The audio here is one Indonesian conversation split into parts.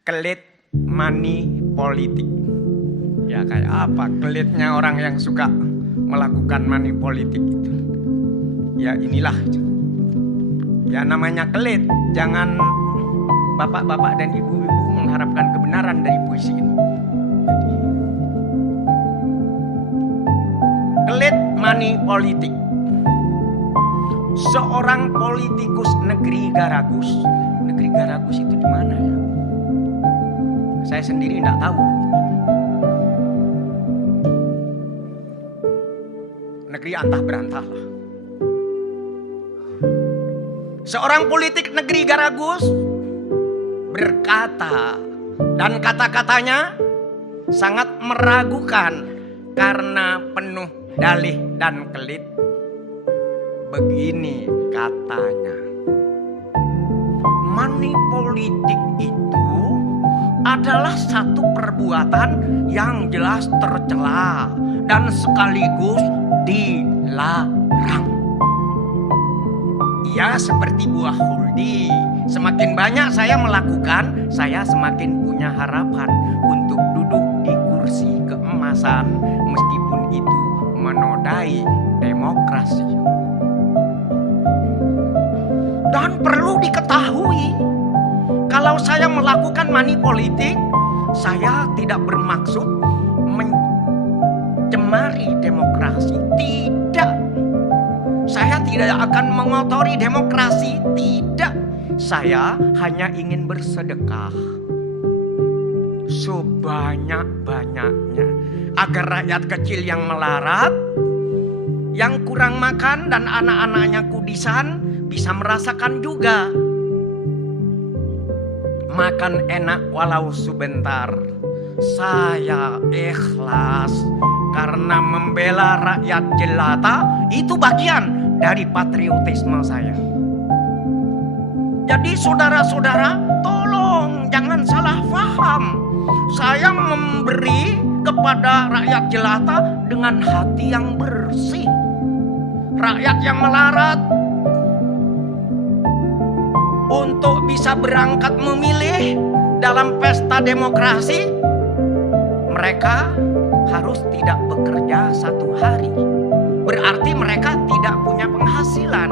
Kelit money politik. Ya kayak apa kelitnya orang yang suka melakukan money politik itu. Ya inilah. Ya namanya kelit. Jangan bapak-bapak dan ibu-ibu mengharapkan kebenaran dari puisi ini. Kelit money politik. Seorang politikus negeri Garagus. Negeri Garagus itu di mana ya? Saya sendiri tidak tahu. Negeri antah berantah lah. Seorang politik negeri Garagus berkata, dan kata-katanya sangat meragukan karena penuh dalih dan kelit. Begini katanya, money politik itu adalah satu perbuatan yang jelas tercela dan sekaligus dilarang. Ia seperti buah huldi. Semakin banyak saya melakukan, saya semakin punya harapan untuk duduk di kursi keemasan, meskipun itu menodai demokrasi. Dan perlu diketahui, kalau saya melakukan money politik, saya tidak bermaksud mencemari demokrasi. Tidak. Saya tidak akan mengotori demokrasi. Tidak. Saya hanya ingin bersedekah sebanyak-banyaknya agar rakyat kecil yang melarat, yang kurang makan dan anak-anaknya kudisan bisa merasakan juga makan enak walau sebentar. Saya ikhlas karena membela rakyat jelata. Itu bagian dari patriotisme saya. Jadi saudara-saudara, tolong jangan salah paham. Saya memberi kepada rakyat jelata dengan hati yang bersih. Rakyat yang melarat untuk bisa berangkat memilih dalam pesta demokrasi, mereka harus tidak bekerja 1 hari. Berarti mereka tidak punya penghasilan.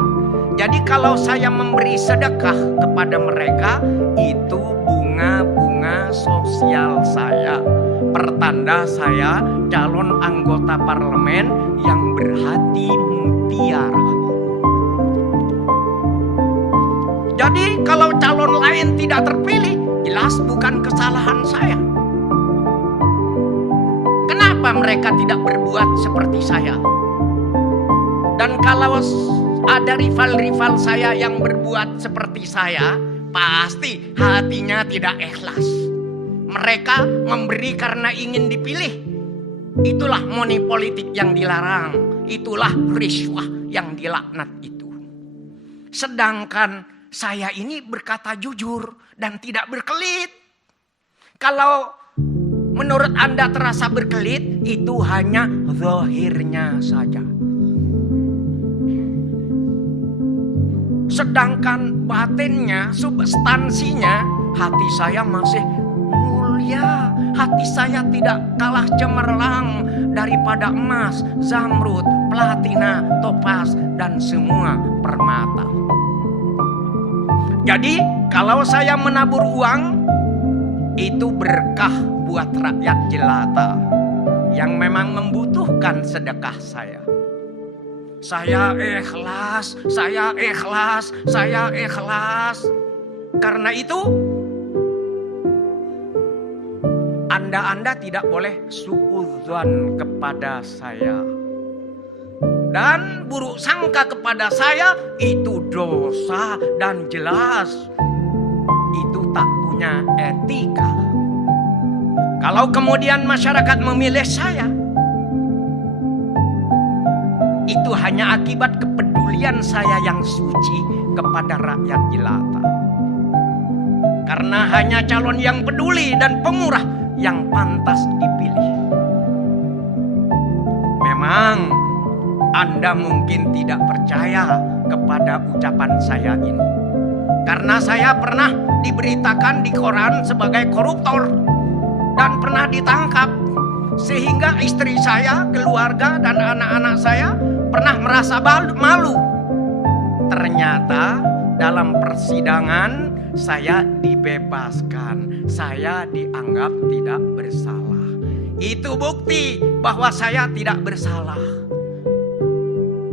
Jadi kalau saya memberi sedekah kepada mereka, itu bunga-bunga sosial saya. Pertanda saya calon anggota parlemen yang berhati mutiara. Jadi kalau calon lain tidak terpilih, jelas bukan kesalahan saya. Kenapa mereka tidak berbuat seperti saya? Dan kalau ada rival-rival saya yang berbuat seperti saya, pasti hatinya tidak ikhlas. Mereka memberi karena ingin dipilih. Itulah money politik yang dilarang. Itulah riswah yang dilaknat itu. Sedangkan saya ini berkata jujur dan tidak berkelit. Kalau menurut Anda terasa berkelit, itu hanya zahirnya saja. Sedangkan batinnya, substansinya, hati saya masih mulia. Hati saya tidak kalah cemerlang daripada emas, zamrud, platina, topas, dan semua permata. Jadi kalau saya menabur uang, itu berkah buat rakyat jelata yang memang membutuhkan sedekah saya. Saya ikhlas, saya ikhlas, saya ikhlas. Karena itu Anda tidak boleh suudzon kepada saya. Dan buruk sangka kepada saya itu dosa dan jelas itu tak punya etika. Kalau kemudian masyarakat memilih saya, itu hanya akibat kepedulian saya yang suci kepada rakyat jelata. Karena hanya calon yang peduli dan pemurah yang pantas dipilih. Memang Anda mungkin tidak percaya kepada ucapan saya ini. Karena saya pernah diberitakan di koran sebagai koruptor dan pernah ditangkap. Sehingga istri saya, keluarga, dan anak-anak saya pernah merasa malu. Ternyata dalam persidangan saya dibebaskan. Saya dianggap tidak bersalah. Itu bukti bahwa saya tidak bersalah.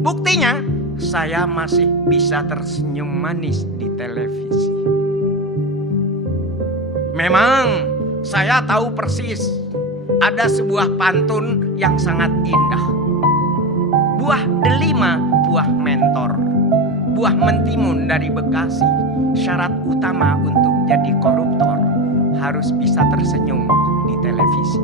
Buktinya, saya masih bisa tersenyum manis di televisi. Memang saya tahu persis ada sebuah pantun yang sangat indah. Buah delima, buah mentor, buah mentimun dari Bekasi. Syarat utama untuk jadi koruptor harus bisa tersenyum di televisi.